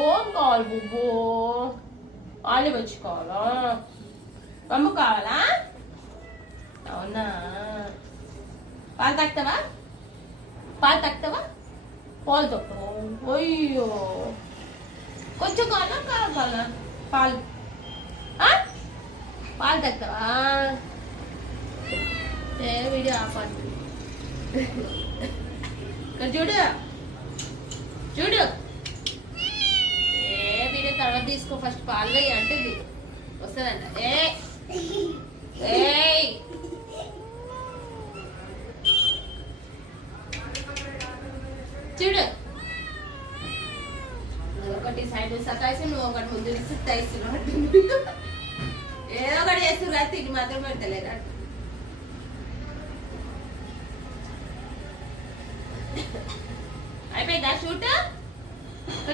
ఓం కావాలి బుబ్బు. పాలు వచ్చుకోవాలా? అమ్ము కావాలా? అవునా? పాలు తాగుతావా? పాలు తాగుతావా? పాలు తాగుతావు? అయ్యో కొంచెం కావాలా కావాలా పాలు? పాలు తాగుతావా? వీడియో ఆపండి. ఇక్కడ చూడు చూడు. వీడియో తర్వాత తీసుకో, ఫస్ట్ పాలు వేయి అంటే వస్తుందంట. చూడు, నువ్వు ఒకటి సైడ్ సతాయిసి, నువ్వు ఒకటి ముందు సుత్తాయిస్తున్నావు. ఏదో ఒకటి చేస్తున్నా, తిని మాత్రం పెడతలేదా? అయిపోయిందా షూట్?